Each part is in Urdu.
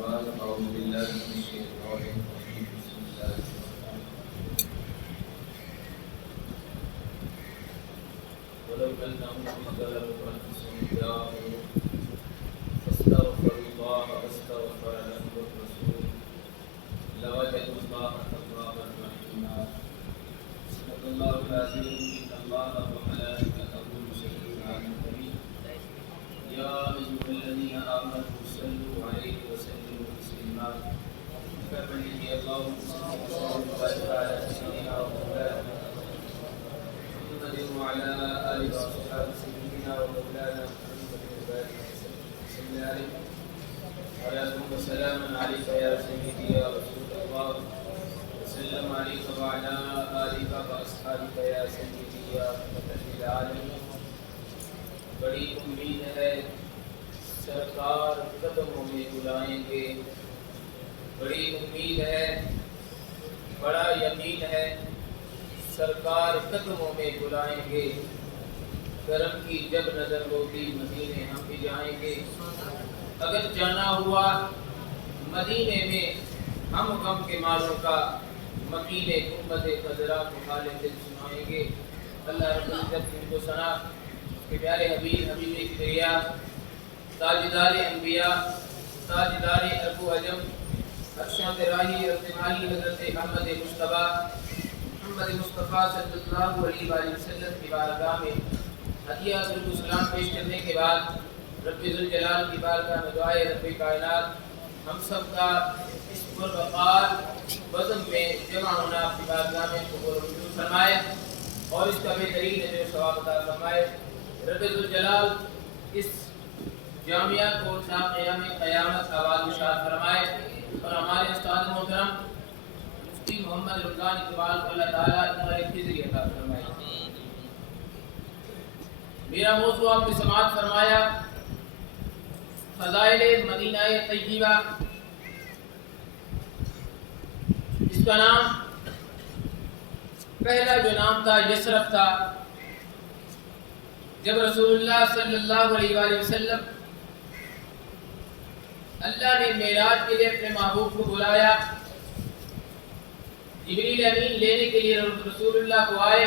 بعد أعوذ بالله من الشيطان الرجيم بسم الله الرحمن الرحيم ولو أنهم إذ ظلموا أنفسهم جاءوا فاستغفروا الله واستغفر لهم الرسول لوجدوا الله توابا رحيما صدق الله العظيم إن الله وملائكته يصلون على النبي يا أيها الذين آمنوا صلوا عليه وسلموا تسليما فمن يهدي الله فهو المهتدي على سيدنا ومولانا محمد وعلى آله وصحبه سيدنا ومولانا محمد وبارك وسلم عليه وعلى سلام عليك يا سيدي يا رسول الله وسلم عليك وعلى آلك وأصحابك يا سيدي يا رحمة للعالمين بڑی امید ہے سرکار قدموں میں بلائیں گے، بڑی امید ہے، بڑا یقین ہے سرکار قدموں میں بلائیں گے، کرم کی جب نظر ہوگی مدینے ہم بھی جائیں گے، اگر جانا ہوا مدینے میں ہم غم کے مالوں کا مکین گنبد خضرا کو حال دل سنائیں گے۔ اللہ رب العزت ان کو ثنا کہ پیارے حبیب کبریا تاجدار انبیاء تاجدار ابو عجم ارشاد راہی رتمالی حضرت محمد مصطفیٰ صلی اللہ علیہ وآلہ وسلم کی بارگاہ میں ہدیہ درود و سلام پیش کرنے کے بعد رب ذوالجلال کی بارگاہ میں دعائے رب کائنات ہم سب کا اس پروقار بزم میں جمع ہونا آپ کی بارگاہ میں قبول و منظور فرمائے اور اس کا بہترین اجر و ثواب عطا فرمائے۔ رب ذوالجلال اس جامعہ کو تا قیام قیامت آباد نشاد فرمائے اور ہمارے استاد محترم مفتی محمد رمضان اقبال کو اللہ تعالیٰ ہمارے خضری عطا فرمائے۔ میرا موضوع آپ نے سماعت فرمایا فضائل مدینہ طیبہ، اس کا نام پہلا جو نام تھا یثرب تھا۔ جب رسول اللہ صلی اللہ علیہ وآلہ وسلم اللہ نے معراج کے لیے اپنے محبوب کو بلایا، جبریل امین لینے کے لیے رسول اللہ کو آئے،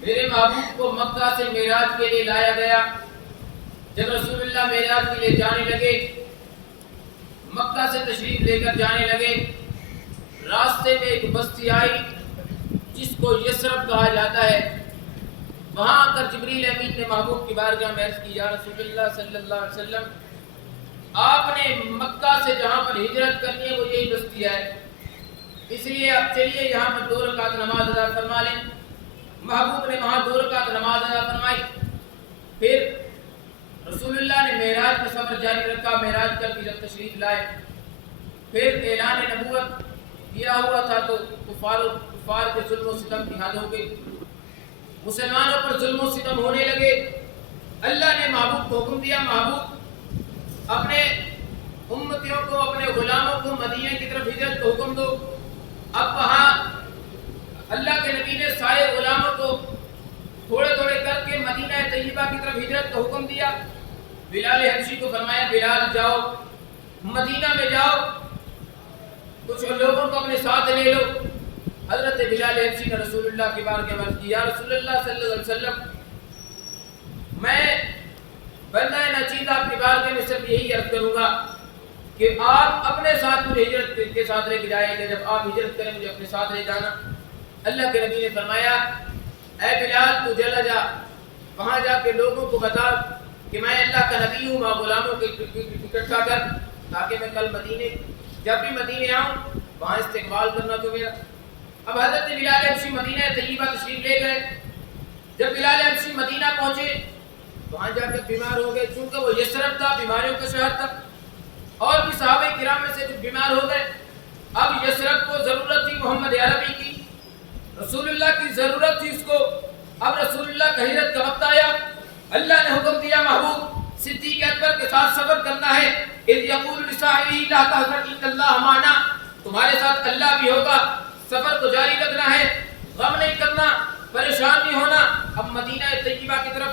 میرے محبوب کو مکہ سے معراج کے لیے لایا گیا۔ جب رسول اللہ معراج کے لیے جانے لگے، مکہ سے تشریف لے کر جانے لگے، راستے میں ایک بستی آئی جس کو یثرب کہا جاتا ہے۔ وہاں آ کر جبریل امین نے محبوب کی بارگاہ میں عرض کی، یا رسول اللہ صلی اللہ علیہ وسلم، آپ نے مکہ سے جہاں پر ہجرت کرنی ہے وہ یہی بستی ہے، اس لیے آپ چلیے یہاں پر 2 رکعت نماز ادا فرما لیں۔ محبوب نے وہاں 2 رکعت نماز ادا فرمائی، پھر رسول اللہ نے معراج کا سفر جاری رکھا۔ معراج کر کے جب تشریف لائے، پھر اعلان نبوت کیا ہوا تھا تو کفار کے ظلم و ستم کی حد ہو گئی، مسلمانوں پر ظلم و ستم ہونے لگے۔ اللہ نے محبوب کو حکم دیا، محبوب اپنے امتیوں کو، اپنے غلاموں کو مدینہ کی طرف ہجرت کو حکم دو۔ اب وہاں اللہ کے نبی نے سارے غلاموں کو تھوڑے تھوڑے کر کے مدینہ طیبہ کی طرف ہجرت کا حکم دیا۔ بلال حبشی کو فرمایا، بلال جاؤ مدینہ میں جاؤ، کچھ لوگوں کو اپنے ساتھ لے لو۔ حضرت بلال حبشی نے رسول اللہ کی بارگاہ میں عرض کی، یا رسول اللہ صلی اللہ علیہ وسلم، میں بندہ ناچیز آپ کی بارگاہ میں صرف یہی عرض کروں گا کہ آپ اپنے ساتھ مجھے ہجرت کے ساتھ لے کے جائیں گے، جب آپ ہجرت کریں مجھے اپنے ساتھ لے جانا۔ اللہ کے نبی نے فرمایا، اے بلال تو چلا جا، وہاں جا کے لوگوں کو بتا کہ میں اللہ کا نبی ہوں، وہاں غلاموں کو اکٹھا کر تاکہ میں کل مدینے جب بھی مدینے آؤں وہاں استقبال کرنا تو میرا۔ اب حضرت بلال حبشی مدینہ طیبہ تشریف لے گئے۔ جب بلال حبشی مدینہ پہنچے، وہاں جا کر بیمار ہو گئے، چونکہ وہ یثرب تھا، بیماریوں کا شہر تھا، اور بھی صحابہ کرام میں سے کچھ بیمار ہو گئے۔ اب یثرب کو ضرورت تھی محمد عربی کی، رسول اللہ کی ضرورت تھی اس کو۔ اب رسول اللہ کا ہجرت کا وقت آیا، اللہ نے حکم دیا محبوب صدیق اکبر کے ساتھ سفر کرنا ہے۔ اذ یقول لصاحبہ لا تحزن ان اللہ معنا، تمہارے ساتھ اللہ بھی ہوگا، سفر کو جاری رکھنا ہے، غم نہیں کرنا، پریشان نہیں ہونا۔ اب مدینہ طیبہ کی طرف